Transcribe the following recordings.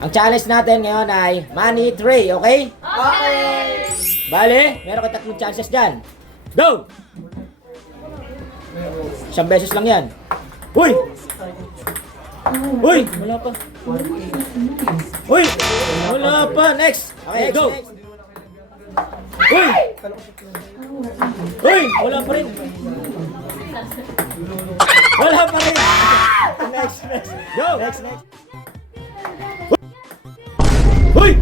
Ang challenge natin ngayon ay money tray, okay? Okay! Bale, meron ka tatlong chances dyan. Go! Isang beses lang yan. Uy! Uy! Wala pa. Uy! Wala pa. Next! Okay, go! Uy! Uy! Wala pa rin. Wala pa rin. Next, next. Go! Next, next. Uy!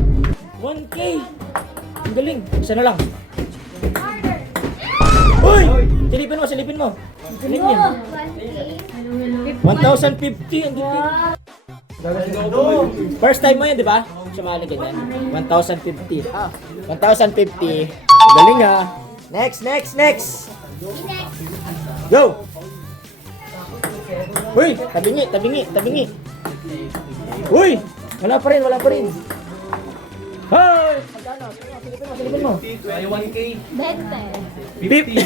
1K! Ang galing. Isa na lang. Uy! Silipin mo, silipin mo. Galing yan. 1,050. Ang galing. First time mo yan, di ba? Sumali ganyan. 1,050. 1,050. Ang galing ha. Next, next, next. Go! Uy! Tabingi, tabingi, tabingi. Uy! Wala pa rin, wala pa rin. Hoy! Magkano? Silipin mo. Ay, 1K. 50.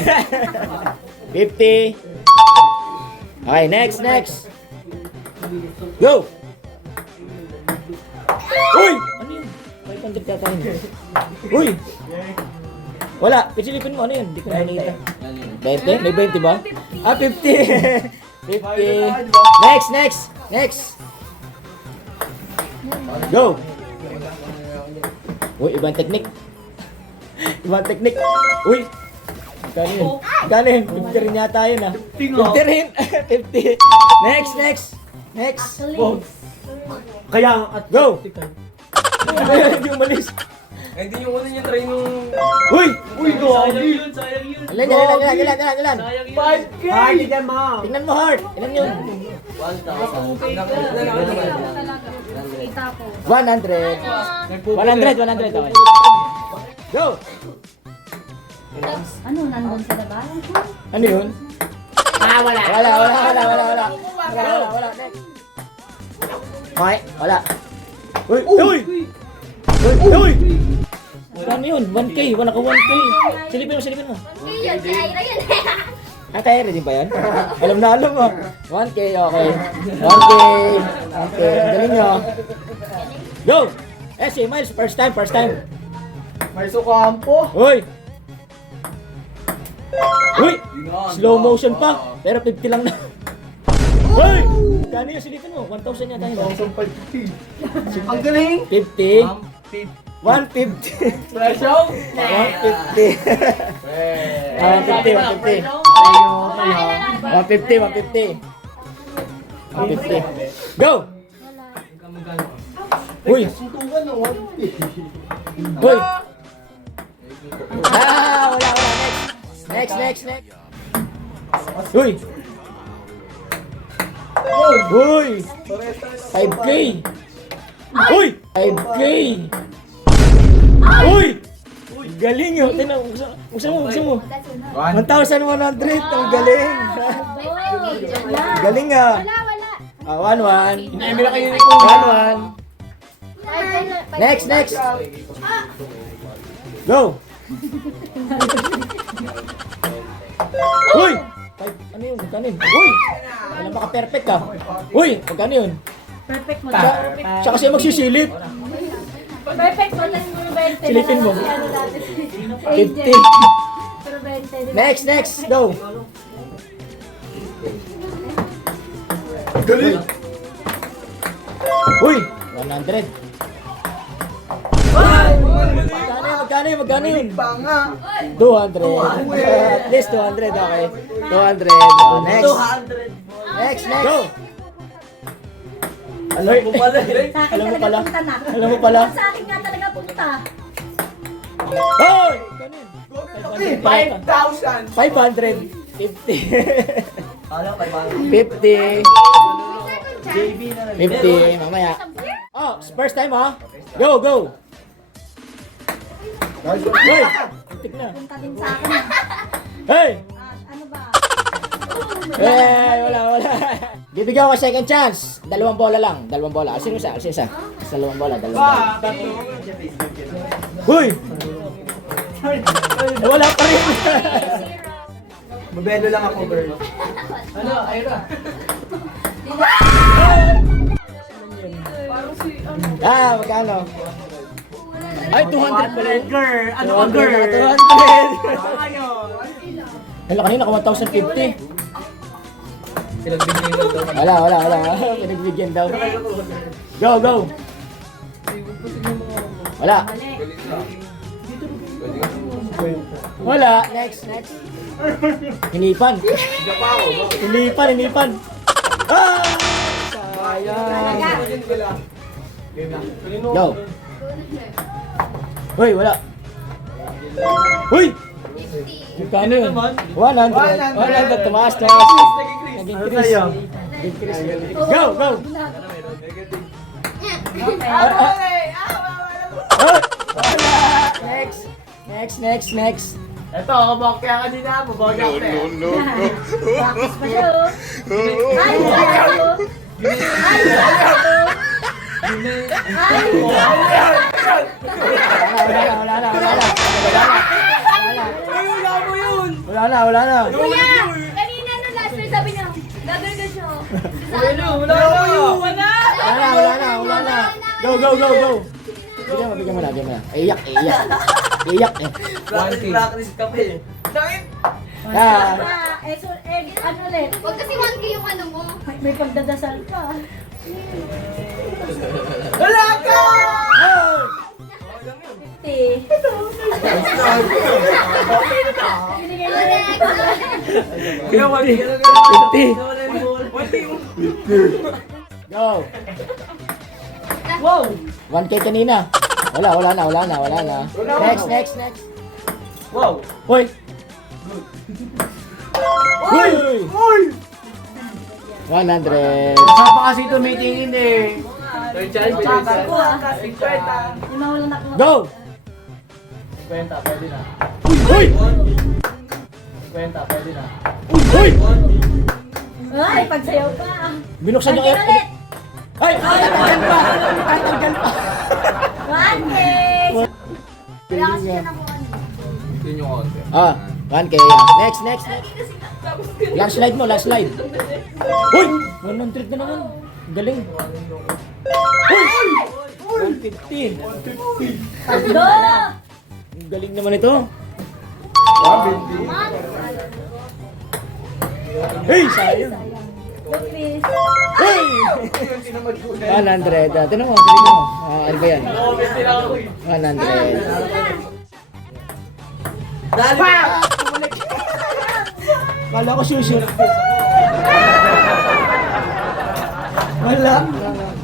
50. Okay, next, next. Go! Uy! Ano yun? 500 yata yun. Uy! Wala. Pisilipin mo. Ano yun? Hindi ko nakikita. 20? May 20 ba? Ah, 50. 50. Next, next. Next. Go! Uy, ibang technique. Ibang technique. Uy! Magkano yun? Magkano yun? 50 rin yata yun ah. 50 rin. 50. Next, next. Next. Go. Kaya, at Go! Hindi umalis. hindi yung una niya try nung... Uy! Uy, sayang yun, sayang yun. Ilan yan? Ilan? Ilan? Ilan? Ilan? Sayang yun. 5K! Party ka, ma'am! Tingnan mo hard. Ilan yun? 100. 100. 100. Okay. Go! Ano, nandun sa labas? Ano yun? Ah, wala. Wala. Next. Okay, wala. Uy! Uy! Uy! Uy! Magkano yun? 1K. Wala ka 1K. Silipin mo, silipin mo. Yun, si Ira yun. Ah, tayo rin ba yan? Alam na alam mo. 1K, okay. 1K. Okay, ang galing nyo. Go! Si Miles, first time. May sukampo! Uy! Uy! Slow motion pa. Pero 50 lang na. Uy! Kano yung silipin mo? 1,000 yata yun. 1,050! Ang galing! 50. 150. Presyo! 150. 150. 150. Go! Uy! Suntukan ng 150! Uy! Wala. Next. Uy! Uy! 5K! Uy! 5K! Uy! Galing yun! Buksan mo! 1,100! Ang galing! Galing ah! Wala. 1-1. Hindi na kayo ni ko. 1-1. Next. Go! Uy! Ano yun? Magkano yun? Uy! Wala maka-perfect ka. Uy! Magkano yun? Perfect mo. Siya kasi magsisilip. Perfect mo. Tapos mo 20. Silipin mo. Ano natin? 50. Pero 20. Next. Go! Galing! Uy! 100. Magkano yun? Panga! 200. At least 200, okay. 200. Oh, next. 200! Next. Go! Alam mo pala. Sa akin Alam mo talaga pala. punta na. Alam mo pala. Sa akin nga talaga punta. Hoy! 5,000! 500. 50. Alam, 50. JB na lang. 50. Mamaya. Oh, first time ha? Go! Hoy! Tik na. Punta din sa akin. Hey! Ano ba? Hey! Wala. Bibigyan ko second chance. 2 bola lang. 2 bola. Alsin mo isa. Sa 2 bola. 2 bola. Hoy! Wala pa rin. Mabelo lang ako, girl. Ano, Ira? Parang si Magkano? Ay, 200 pala yun. Girl, ano ka 200 girl? na, 200. Ayaw. Hala, kanina ka 1,050. Pinagbigyan ko daw. Wala. Pinagbigyan daw. Go. Wala. Wala. Next. Hinipan. Ah! Sayang. Go. Hoy, wala. Hoy! Magkano yun? 100. Tumaas. Naging Ano 3. sa'yo? Go! Wala! Next. Ito, kabakya ka din na. Babagya ka eh. Bakit pa siya, oh. Ay, sayo. Wala na. Kuya, kanina nung last year sabi niya, gagawin ko siya. Wala Wala na. Go. Bigyan mo na. Iyak eh. Practice ka pa eh. Ah. Ano ulit? Huwag kasi 1K yung ano mo. May pagdadasal pa. Wala ka! 50. Binigay mo rin. Kaya 1K. 50. Go. Wow! 1K kanina. Wala na. Next. Wow! Hoy. Uy! 100. Sapa kasi ito meetingin eh. Ako ah. Yung mawalan ako. Go. 50, pwede na. Hoy. 50, pwede na. Hoy. Ay, pagsayaw pa. Binuksan niyo Pagkin ulit. Ay, tanggal pa. 1K. Wala kasi siya nakuha. Yun yung konti. 1K yan. Next. Last slide. Hoy! 100 na naman. Galing. Hoy! 150. Go! Ang galing naman ito. Hey, sayang. Go, Chris. Hey! 100. Tinan mo, sige mo. Ano ba yan? 100. Dali pa! Kala ko shoot. Wala.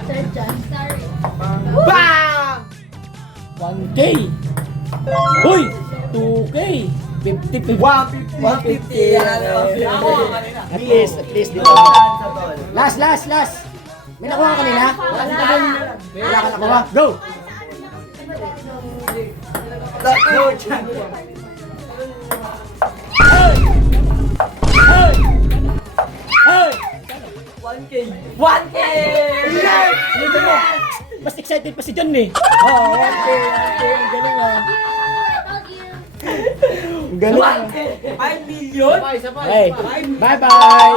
Third chance. Sorry. Bang! 1K. Uy! 2K. 50. 150. At least dito. Last. May nakuha ka kanina? Wala ka nakuha. Go! Hey! 1K! 1K! Dito mo! Mas excited pa si John eh. Oo, 1K. Ang galing ah. Ang galing ah. 5 million? Hey, bye-bye!